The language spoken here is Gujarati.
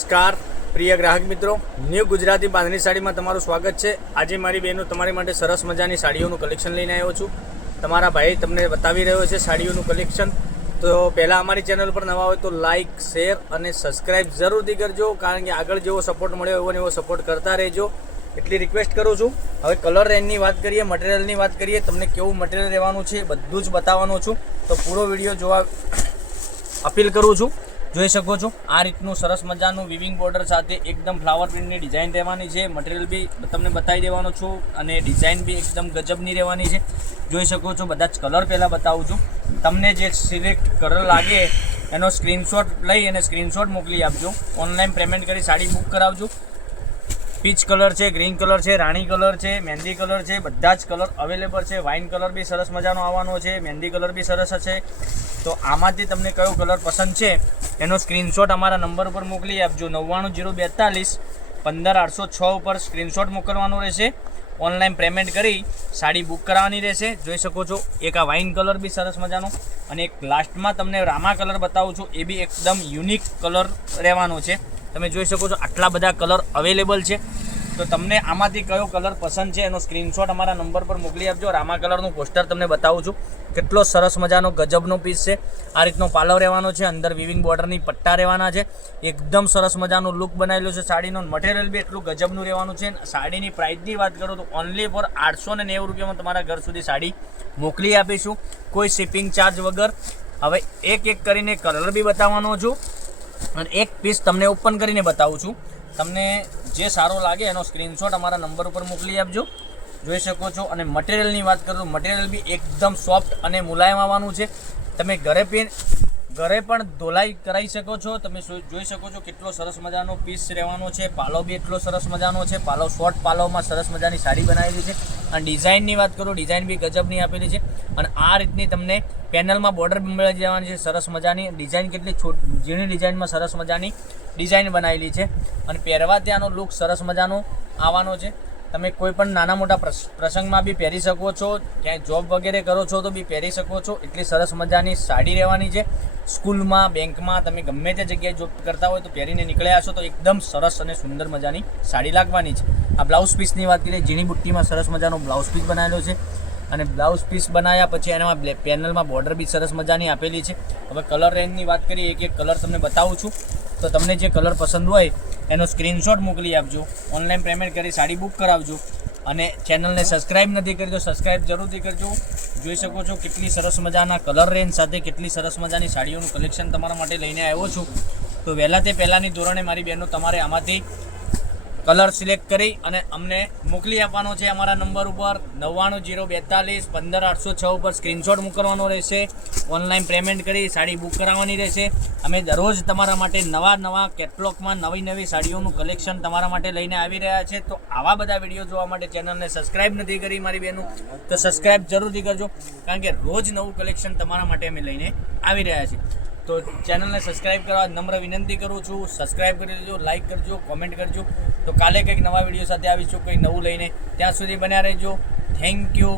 નમસ્કાર પ્રિય ગ્રાહક મિત્રો, ન્યૂ ગુજરાતી બાંધણી સાડીમાં તમારું સ્વાગત છે। આજે મારી બહેનો તમારી માટે સરસ મજાની સાડીઓનું કલેક્શન લઈને આવ્યો છું। તમારા ભાઈ તમને બતાવી રહ્યો છે સાડીઓનું કલેક્શન। તો પહેલાં અમારી ચેનલ પર નવા હોય તો લાઇક, શેર અને સબસ્ક્રાઈબ જરૂરથી કરજો, કારણ કે આગળ જેવો સપોર્ટ મળ્યો એવો ને એવો સપોર્ટ કરતા રહેજો, એટલી રિક્વેસ્ટ કરું છું। હવે કલર રેન્જની વાત કરીએ, મટીરિયલની વાત કરીએ, તમને કેવું મટીરિયલ રહેવાનું છે બધું જ બતાવવાનું છું, તો પૂરો વિડીયો જોવા અપીલ કરું છું। જોઈ શકો છો આ રીતનું સરસ મજાનું વિવિંગ બોર્ડર સાથે એકદમ ફ્લાવર પ્રિન્ટની ડિઝાઇન રહેવાની છે। મટીરિયલ બી તમને બતાવી દેવાનો છું અને ડિઝાઇન બી એકદમ ગજબની રહેવાની છે। જોઈ શકો છો બધા જ કલર પહેલાં બતાવું છું। તમને જે સિલેક્ટ કલર લાગે એનો સ્ક્રીનશોટ લઈ અને સ્ક્રીનશોટ મોકલી આપજો। ઓનલાઈન પેમેન્ટ કરી સાડી બુક કરાવજો। પીચ કલર છે, ગ્રીન કલર છે, રાણી કલર છે, મહેંદી કલર છે, બધા જ કલર અવેલેબલ છે। વાઇન કલર બી સરસ મજાનો આવવાનો છે, મહેંદી કલર બી સરસ હશે। તો આમાંથી તમને કયો કલર પસંદ છે એનો સ્ક્રીનશોટ અમારા નંબર ઉપર મોકલી આપજો। 99 042 15 806 ઉપર સ્ક્રીનશોટ મોકલવાનો રહેશે। ઓનલાઈન પેમેન્ટ કરી સાડી બુક કરાવવાની રહેશે। જોઈ શકો છો એક આ વાઇન કલર બી સરસ મજાનો, અને એક લાસ્ટમાં તમને રામા કલર બતાવું છું, એ બી એકદમ યુનિક કલર રહેવાનો છે। તમે જોઈ શકો છો આટલા બધા કલર અવેલેબલ છે। તો તમને આમાંથી કયો કલર પસંદ છે એનો સ્ક્રીનશોટ અમારા નંબર પર મોકલી આપજો। રામા કલરનું પોસ્ટર તમને બતાવું છું, કેટલો સરસ મજાનો ગજબનો પીસ છે। આ રીતનો પાલવ રહેવાનો છે, અંદર વિવિંગ બોર્ડરની પટ્ટા રહેવાના છે, એકદમ સરસ મજાનો લુક બનાવેલો છે સાડીનો। મટીરિયલ બી એટલું ગજબનું રહેવાનું છે। સાડીની પ્રાઇસની વાત કરું તો ઓનલી ફોર 890 રૂપિયામાં તમારા ઘર સુધી સાડી મોકલી આપીશું, કોઈ શિપિંગ ચાર્જ વગર। હવે એક એક કરીને કલર બી બતાવવાનો છું અને એક પીસ તમને ઓપન કરીને બતાવું છું। તમને જે સારો લાગે એનો સ્ક્રીનશોટ અમારા નંબર ઉપર મોકલી આપજો। જોઈ શકો છો। અને મટીરિયલની વાત કરું તો મટીરિયલ બી એકદમ સોફ્ટ અને મુલાયમ આવવાનું છે। તમે ઘરે પણ ધોલાઈ કરાવી શકો છો। તમે જોઈ શકો છો કેટલો સરસ મજાનો પીસ રહેવાનો છે। પાલો બી એટલો સરસ મજાનો છે, પાલો શોર્ટ પાલોમાં સરસ મજાની સાડી બનાવેલી છે। અને ડિઝાઇનની વાત કરું, ડિઝાઇન બી ગજબની આપેલી છે। અને આ રીતની તમને પેનલમાં બોર્ડર મળી જવાની છે સરસ મજાની ડિઝાઇન, કેટલી ઝીણી ડિઝાઇનમાં સરસ મજાની ડિઝાઇન બનાવેલી છે। અને પહેરવા ત્યાંનો લુક સરસ મજાનો આવવાનો છે। તમે કોઈ પણ નાના મોટા પ્રસંગમાં બી પહેરી શકો છો, ક્યાંય જોબ વગેરે કરો છો તો બી પહેરી શકો છો, એટલી સરસ મજાની સાડી રહેવાની છે। સ્કૂલમાં, બેંકમાં, તમે ગમે તે જગ્યાએ જોબ કરતા હોય તો પહેરીને નીકળ્યા હશો તો એકદમ સરસ અને સુંદર મજાની સાડી લાગવાની છે। આ બ્લાઉઝ પીસની વાત કરીએ, ઝીણી બુટ્ટીમાં સરસ મજાનો બ્લાઉઝ પીસ બનાવેલો છે। અને બ્લાઉઝ પીસ બનાવ્યા પછી એનામાં પેનલમાં બોર્ડર બી સરસ મજાની આપેલી છે। હવે કલર રેન્જની વાત કરીએ, એક એક કલર તમને બતાવું છું, તો તમને જે કલર પસંદ હોય એનો સ્ક્રીનશોટ મોકલી આપજો। ઓનલાઈન પેમેન્ટ કરી સાડી બુક કરાવજો। અને ચેનલને સબસ્ક્રાઈબ નથી કરી તો સબસ્ક્રાઈબ જરૂરથી કરજો। જોઈ શકો છો કેટલી સરસ મજાના કલર રેન્જ સાથે કેટલી સરસ મજાની સાડીઓનું કલેક્શન તમારા માટે લઈને આવ્યો છું। તો વહેલા તે પહેલાંની ધોરણે મારી બહેનો તમારે આમાંથી કલર સિલેક્ટ કરી અને અમને મોકલી આપવાનો છે અમારા નંબર ઉપર 99 042 15 806 ઉપર સ્ક્રીનશોટ મોકલવાનો રહેશે। ઓનલાઈન પેમેન્ટ કરી સાડી બુક કરાવવાની રહેશે। અમે દરરોજ તમારા માટે નવા કેટલોગમાં નવી સાડીઓનું કલેક્શન તમારા માટે લઈને આવી રહ્યા છે। તો આવા બધા વિડીયો જોવા માટે ચેનલને સબસ્ક્રાઈબ નથી કરી મારી બહેનો તો સબસ્ક્રાઈબ જરૂરથી કરજો, કારણ કે રોજ નવું કલેક્શન તમારા માટે અમે લઈને આવી રહ્યા છીએ। તો ચેનલને સબસ્ક્રાઈબ કરવા નમ્ર વિનંતી કરું છું। સબસ્ક્રાઈબ કરી દેજો, લાઇક કરજો, કોમેન્ટ કરજો। તો કાલે કંઈક નવા વિડીયો સાથે આવીશું, કંઈક નવું લઈને। ત્યાં સુધી બન્યા રહેજો। Thank you.